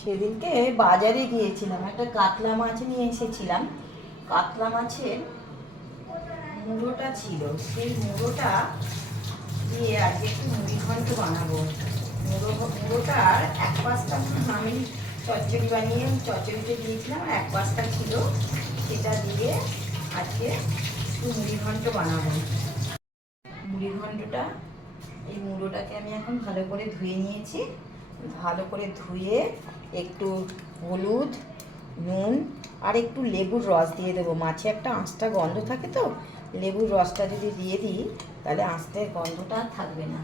সেদিনকে বাজারে গিয়েছিলাম, একটা কাতলা মাছ নিয়ে এসেছিলাম। কাতলা মাছের মুড়োটা ছিল, সেই মুড়োটা দিয়ে আজকে একটু মুড়ি ঘন্ট বানাবো। মুড়ো মুড়োটার এক পাঁচটা আমি চচ্চড়ি বানিয়ে চচ্চড়িতে দিয়েছিলাম এক পাঁচটা ছিল, সেটা দিয়ে আজকে একটু মুড়ি ঘন্ট বানাবো। মুড়ি ঘন্টটা, এই মুড়োটাকে আমি এখন ভালো করে ধুয়ে নিয়েছি। ভালো করে ধুয়ে একটু হলুদ, নুন আর একটু লেবুর রস দিয়ে দেবো। মাছে একটা আঁশটা গন্ধ থাকে তো? লেবুর রসটা যদি দিয়ে দিই, তাহলে আঁশটার গন্ধটা থাকবে না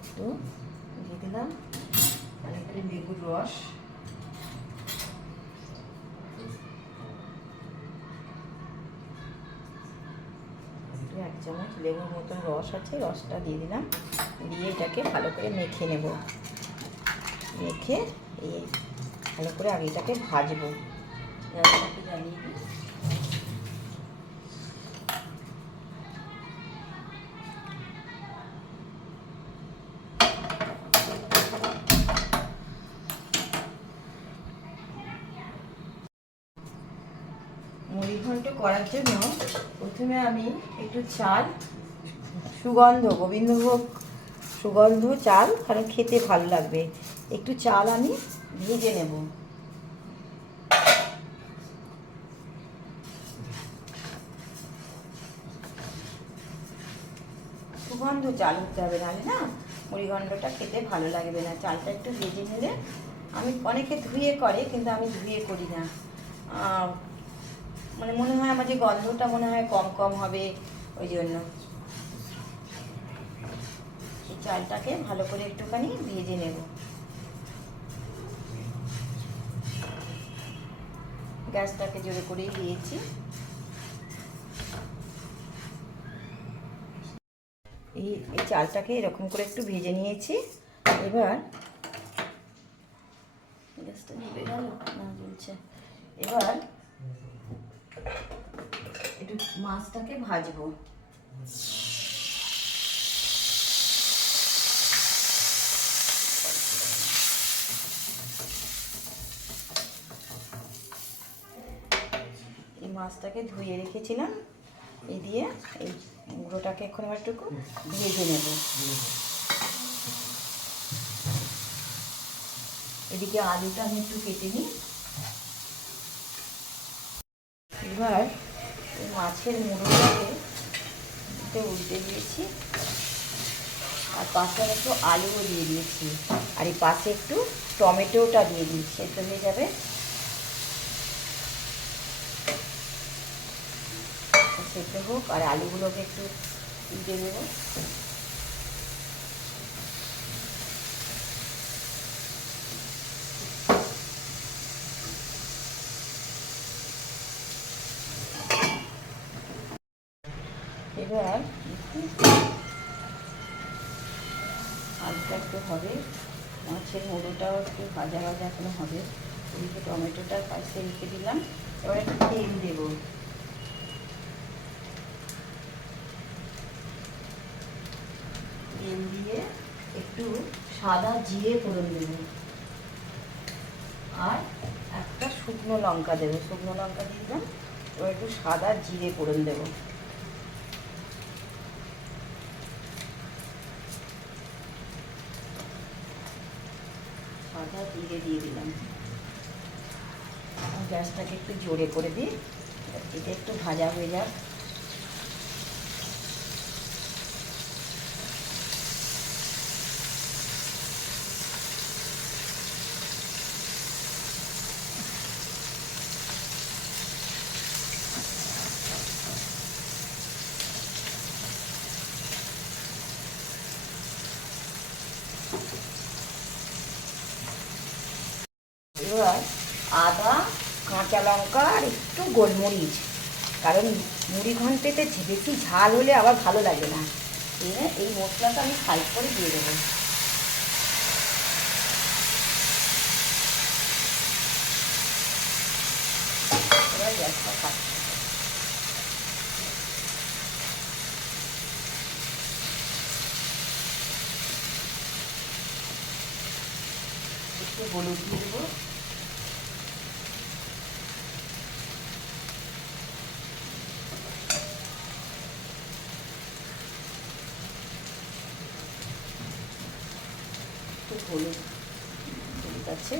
একটু দিয়ে দিলাম আর একটু লেবুর রস একটু এক চামচ লেবুর মতন রস আছে, রসটা দিয়ে দিলাম। দিয়ে এটাকে ভালো করে মেখে নেব। মেখে এই ভালো করে আগে এটাকে ভাজবো। জ্বালিয়ে দিই। মুড়ি ঘন্ট করার জন্য প্রথমে আমি একটু চাল, সুগন্ধ, গোবিন্দভোগ সুগন্ধ চাল, কারণ খেতে ভালো লাগবে। একটু চাল আমি ভেজে নেব। সুগন্ধ চাল হতে হবে, নাহলে না মুড়িঘণ্টটা খেতে ভালো লাগবে না। চালটা একটু ভেজে নিলে, আমি অনেকে ধুয়ে করে, কিন্তু আমি ধুয়ে করি না। মানে মনে হয় আমার যে গন্ধটা মনে হয় কম কম হবে, ওই জন্য। চালটাকে ভালো করে একটুখানি ভেজে নেব। গ্যাসটাকে জোরে করেই দিয়েছি। এই এই চালটাকে এরকম করে একটু ভেজে নিয়েছি। এবার গ্যাসটা নিভে গেল? না জ্বলছে। এবার একটু মাছটাকে ভাজবো। এই মাছটাকে ধুয়ে রেখেছিলাম। এই দিয়ে এই মুড়োটাকে এখন এবার একটু ভেজে নেব। এদিকে আলুটা আমি একটু কেটে নিই। এবার এই মাছের মুড়োটাকে উল্টে দিয়েছি। আর পাশে একটু আলুও দিয়ে দিয়েছি। আর এই পাশে একটু টমেটোটা দিয়ে দিই সেদ্ধ হয়ে যাবে সেদ্ধ হোক। আর আলুগুলোকে একটু উল্টে দেবো। এবার আলুটা একটু হবে। মাছের মুড়োটাও একটু ভাজা ভাজা এখনও হবে। ওদিকে টমেটোটা পাশে রেখে দিলাম। এবার একটু তেল দেবো। তেল দিয়ে একটু সাদা জিরে ফোড়ন দেবো। আর একটা শুকনো লঙ্কা দেবো। শুকনো লঙ্কা দিয়ে দিলাম। এবার একটু সাদা জিরে ফোড়ন দেবো। সাদা দিয়ে দিয়ে দিলাম। গ্যাসটাকে একটু জোরে করে দিই। এটা একটু ভাজা হয়ে যাক। গোলমরিচ কারণ মুড়ি ঘন্টেতে বেশি ঝাল হলে আবার ভালো লাগে না। দিয়ে এই মশলাটা আমি সাইড করে দিয়ে দেবো। এবার একটু হলুদ দিয়ে দেবো। একটু হলুদ ঠিক আছে।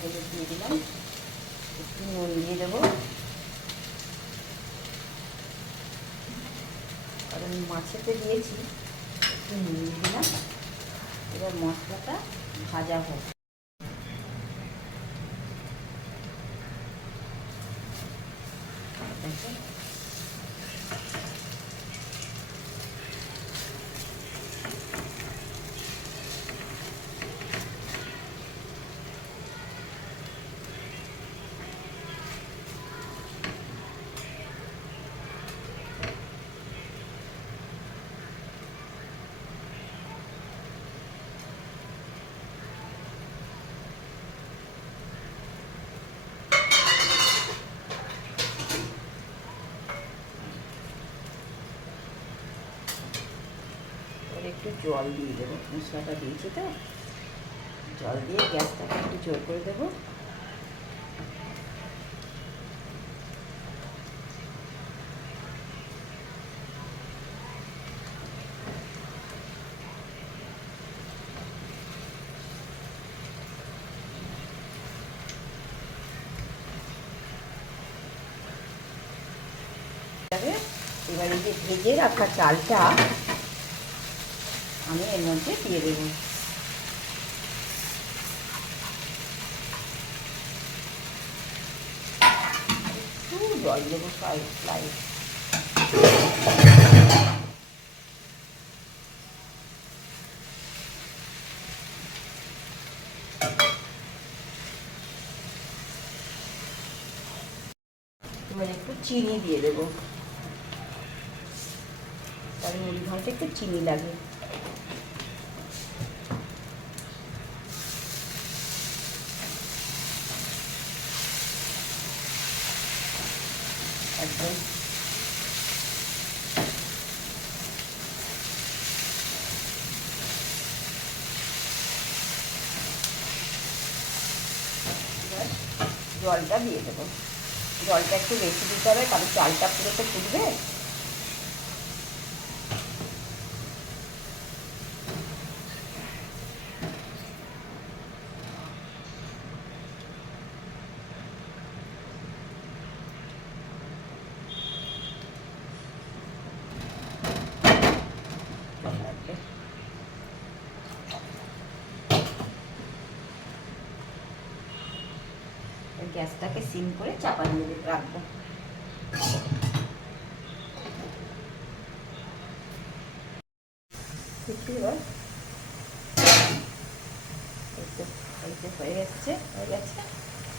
হলুদ দিয়ে দিলাম। একটু নুন দিয়ে দেবো। কারণ মাছেতে দিয়েছি, একটু নুন দিলাম। এবার মশলাটা ভাজা হোক দেখো এবার একটু জল দিয়ে দেবো মশলাটা দিয়েছি তো জল দিয়ে গ্যাসটাকে একটু জোর করে দেবো। এবার এই যে ভেজে রাখা চালটা আমি এর মধ্যে দিয়ে দেবো একটু জল দেবো সাইড স্লাইড এবার একটু চিনি দিয়ে দেবো তার মুড়ি ঘণ্টা একটু চিনি লাগে একদম এবার জলটা দিয়ে দেবো। জলটা একটু বেশি দিতে হবে কারণ চালটা পুরো তো ফুটবে লাগবে। এবার গ্যাসটাকে সিম করে চাপা দিয়ে রাখব। হয়ে হয়ে গেছে।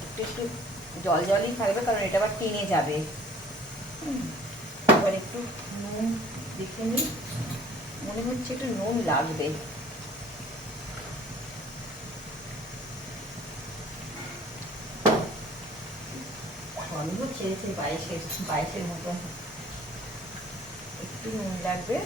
একটু একটু জল জলই থাকবে, কারণ এটা আবার টেনে যাবে। এবার একটু নুন দেখে নিই। মনে হচ্ছে একটু নুন লাগবে। গন্ধ ছেড়েছে বাইশের বাইশের মতন। একটু নুন লাগবে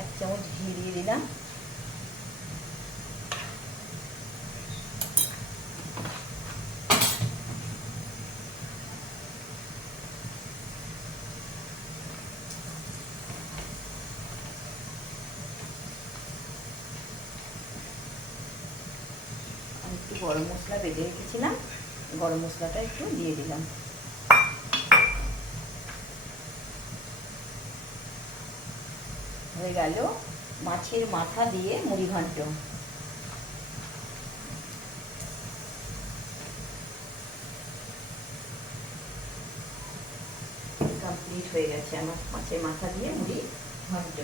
এক চামচ ঘি দিয়ে দিলাম আর একটু গরম মশলা বেটে রেখেছিলাম। গরম মশলাটা একটু দিয়ে দিলাম। হয়ে গেল মাছের মাথা দিয়ে মুড়ি ঘন্ট। কমপ্লিট হয়ে গেছে আমার মাছের মাথা দিয়ে মুড়ি ঘন্ট।